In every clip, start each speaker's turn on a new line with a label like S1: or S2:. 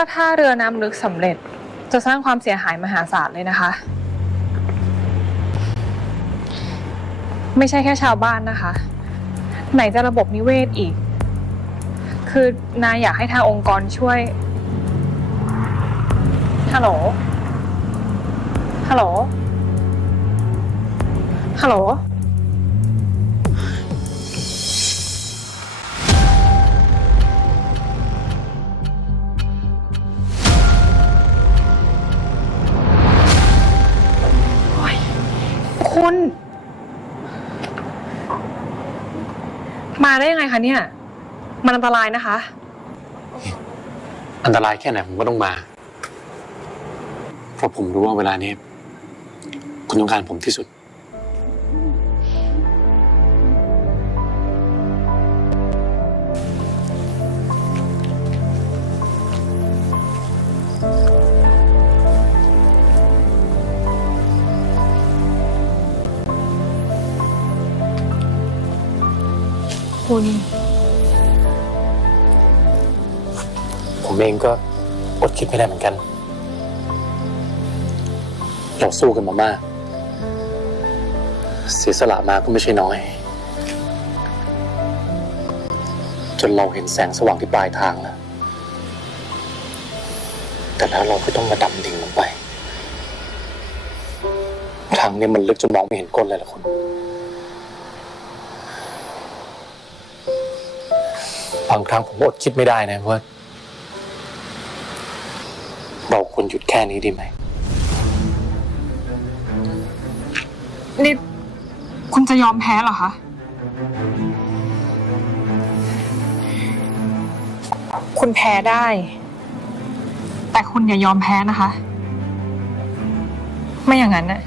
S1: าท่าเรือน้ำลึกสำเร็จ จะสร้างความเสียหายมหาศาลเลยนะคะ ไม่ใช่แค่ชาวบ้านนะคะ ไหนจะระบบนิเวศอีก คือนายอยากให้ทางองค์กรช่วยฮัลโหลฮัลโหลฮัลโหล คุณ มาได้ยังไงคะเนี่ย มันอันตรายนะคะ
S2: อันตรายแค่ไหนผมก็ต้องมา เพราะผมรู้ว่าเวลานี้ คุณต้องการผมที่สุด
S1: คุณ
S2: ผมเองก็อดคิดไม่ได้เหมือนกันเราสู้กันมามาก เสียสละมาก็ไม่ใช่น้อย จนเราเห็นแสงสว่างที่ปลายทางแล้วแต่แล้วเราก็ต้องมาดำดิ่งลงไป ทางนี้มันลึกจนมองไม่เห็นก้นเลยล่ะคุณ บางครั้งผมอดคิดไม่ได้นะว่าเราควรหยุดแค่นี้ดีไหม
S1: นี่คุณจะยอมแพ้เหรอคะ คุณแพ้ได้ แต่คุณอย่ายอมแพ้นะคะ ไม่อย่างนั้นน่ะ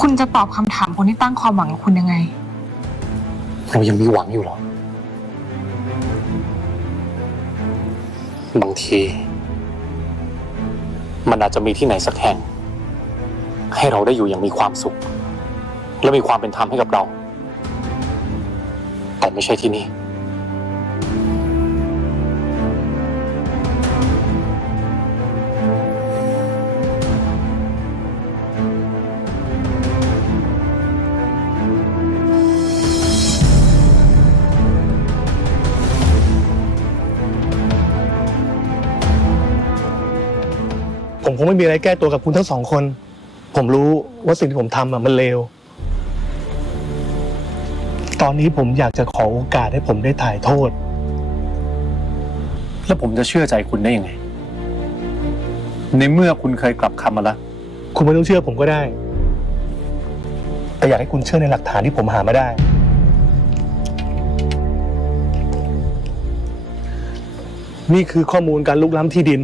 S1: คุณจะตอบคำถามคนที่ตั้งความหวังกับคุณยังไง
S2: เรายังมีหวังอยู่เหรอ บางที มันอาจจะมีที่ไหนสักแห่ง ให้เราได้อยู่อย่างมีความสุข และมีความเป็นธรรมให้กับเรา แต่ไม่ใช่ที่นี่
S3: คงไม่มีอะไรแก้ตัวกับคุณทั้งสองคน ผมรู้ว่าสิ่งที่ผมทำอะมันเลว ตอนนี้ผมอยากจะขอโอกาสให้ผมได้ถ่ายโทษ
S2: แล้วผมจะเชื่อใจคุณได้ยังไง ในเมื่อคุณเคยกลับคำมาแล้ว
S3: คุณไม่ต้องเชื่อผมก็ได้ แต่อยากให้คุณเชื่อในหลักฐานที่ผมหามาได้ นี่คือข้อมูลการลุกล้ำที่ดิน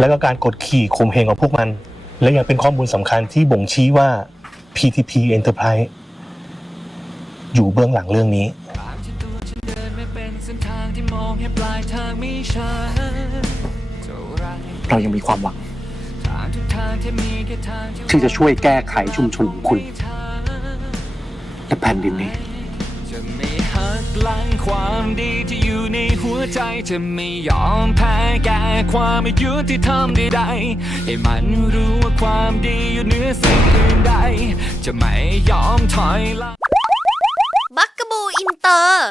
S3: แล้วก็การกดขี่ข่มเหงของพวกมัน และยังเป็นข้อมูลสำคัญที่บ่งชี้ว่า PTP Enterprise อยู่เบื้องหลังเรื่องนี้
S4: ทางที่ตัวฉันเดินไม่เป็นเส้นทางที่มองให้ปลายทางไม่ชัดเท่าไร
S2: เรายังมีความหวัง
S4: ทางทุกทางที่มีแค่ทางที่
S2: ที่จะช่วยแก้ไขชุมชนของคุณ
S4: ไม่ทัน
S2: และแผ่นดินนี้
S4: จะไม่หั กหลังความดีที่อยู่ในหัวใจจะไม่ยอมแพ้แก่ความไม่ยุติธรรมใดๆให้มันรู้ว่าความดีอยู่เหนือสิ่งอื่นใด จะไม่ยอมถอยลั
S5: บักกะบูอินเตอร์